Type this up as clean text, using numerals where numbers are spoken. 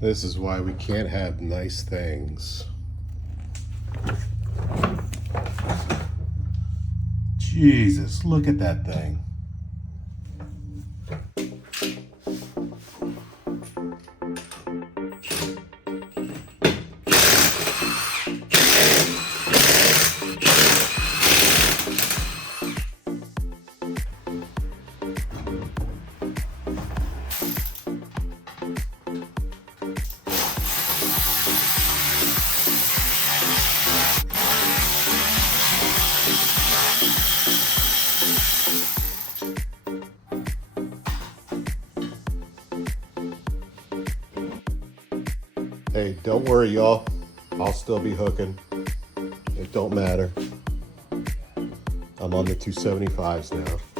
This is why we can't have nice things. Jesus, look at that thing. Hey, don't worry, y'all. I'll still be hooking. It don't matter. I'm on the 275s now.